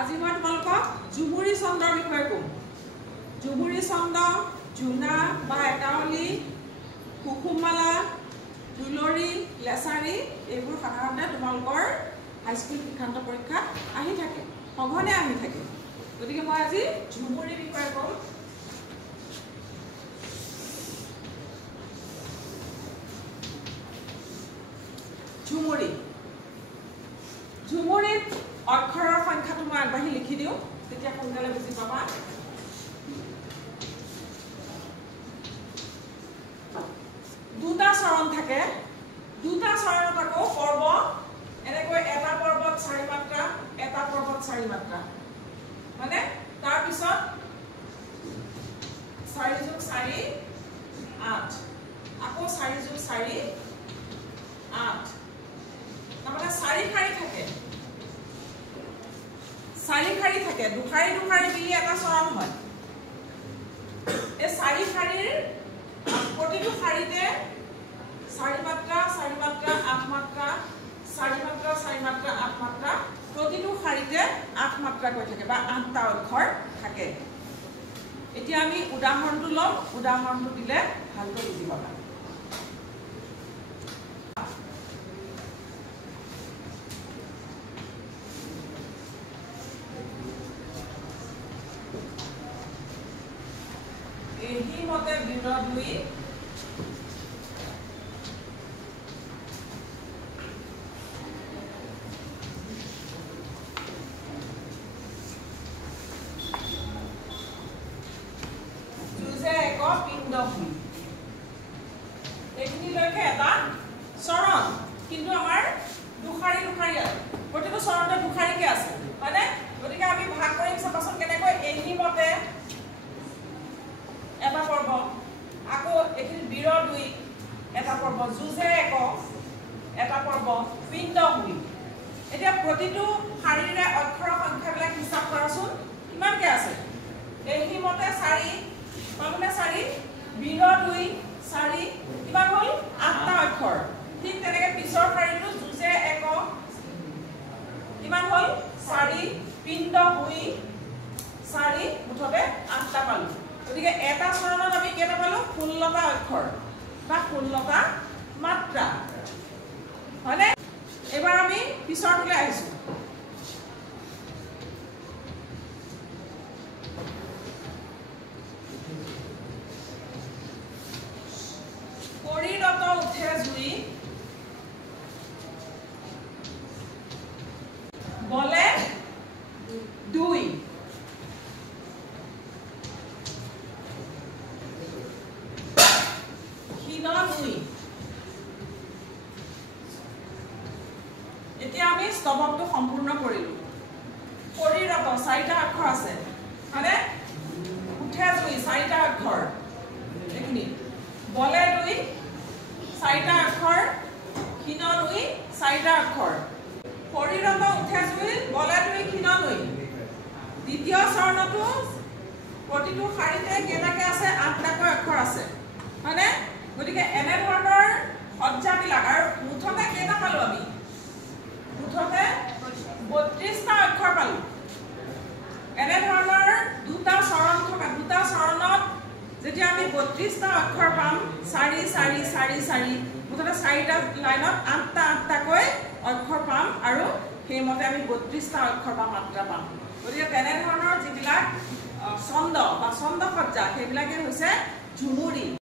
আজি মই তোমালোকক ঝুমুৰি ছন্দৰ বিষয়ে কম। ঝুমুৰি ছন্দ, জোনা বা একাৱলী, কুসুমমালা, দুলৰি, লেচাৰী এইবোৰ সাধাৰণতে তোমালোকৰ হাইস্কুল শিক্ষান্ত পৰীক্ষাত আহি থাকে, সঘনে আহি থাকে। গতিকে মই আজি ঝুমুৰি বিষয়ে কম। ঝুমুৰি ঝুমুৰিত অক্ষৰৰ সংখ্যাটো মই আগবাঢ়ি লিখি দিওঁ, তেতিয়া সোনকালে বুজি পাবা। দুটা চৰণ থাকে, দুটা চৰণত আকৌ পৰ্ব এনেকৈ এটা পৰ্বত 4 মাত্ৰা, এটা পৰ্বত 4 মাত্ৰা, মানে তাৰপিছত 4 + 4 8, আকৌ 4 + 4 8, তাৰমানে 4 শাৰী থাকে, 4 শাৰী থাকে, দুশাৰী দুশাৰী মিলি এটা চৰণ হয়। এই 4 শাৰীৰ প্ৰতিটো শাৰীতে 4 মাত্ৰা 4 মাত্ৰা 8 মাত্ৰা 4 মাত্ৰা 4 মাত্ৰা 8 মাত্ৰা, প্ৰতিটো শাৰীতে 8 মাত্ৰাকৈ থাকে বা 8টা অক্ষৰ থাকে। এতিয়া আমি উদাহৰণটো ল'ম, উদাহৰণটো দিলে ভালকৈ বুজি পাবা। এহি মতে বীৰ 2, যুঁজে এক পিণ্ড ভূমি। এইখিনিলৈকে এটা চৰণ, কিন্তু আমাৰ দুশাৰী দুশাৰী আছে, প্ৰতিটো চৰণতে দুশাৰীকে আছে, হয়নে? গতিকে আমি ভাগ কৰিম চাবাচোন কেনেকৈ। এহি মতে এটা পৰ্ব, আকৌ এইখিনি বীৰ 2 এটা পৰ্ব, যুঁজে এক এটা পৰ্ব, পিণ্ড ভূমি। এতিয়া প্ৰতিটো শাৰীৰে অক্ষৰৰ সংখ্যাবিলাক হিচাপ কৰাচোন, কিমানকে আছে? এহি মতে 4, পাবনে 4, বীৰ 2 4, কিমান হ'ল? 8টা অক্ষৰ। ঠিক তেনেকে পিছৰ শাৰীটো যুঁজে এক কিমান হ'ল? 4, পিণ্ড ভূমি 4, মুঠতে 8টা পালো। গতিকে এটা চৰণত আমি কেইটা পালো? 16টা অক্ষৰ বা 16টা মাত্ৰা, হয়নে? এবাৰ আমি পিছৰটোলৈ আহিছো। কৰিৰত উঠে জুই, বলে 2, এতিয়া আমি স্তৱকটো সম্পূৰ্ণ কৰিলো। কৰিৰত 4টা অক্ষৰ আছে, হয়নে? উঠে জুই 4টা অক্ষৰ, এইখিনি বলে 2 4টা অক্ষৰ, ক্ষীণ 2 4টা অক্ষৰ। কৰিৰত উঠে জুই, বলে 2 ক্ষীণ 2। দ্বিতীয় চৰণতো প্ৰতিটো শাৰীতে কেইটাকে আছে? 8টাকৈ অক্ষৰ আছে, হয়নে? গতিকে এনেধৰণৰ সজ্জাবিলাক, আৰু মুঠতে কেইটা পালো আমি? মুঠতে 32টা অক্ষৰ পালো। এনেধৰণৰ দুটা চৰণ থকা, দুটা চৰণত যেতিয়া আমি 32টা অক্ষৰ পাম, 4 4 4 4, মুঠতে 4টা লাইনত 8টা 8টাকৈ অক্ষৰ পাম, আৰু সেইমতে আমি 32টা অক্ষৰ বা মাত্ৰা পাম। গতিকে তেনেধৰণৰ যিবিলাক ছন্দ বা ছন্দ সজ্জা, সেইবিলাকে হৈছে ঝুমুৰি।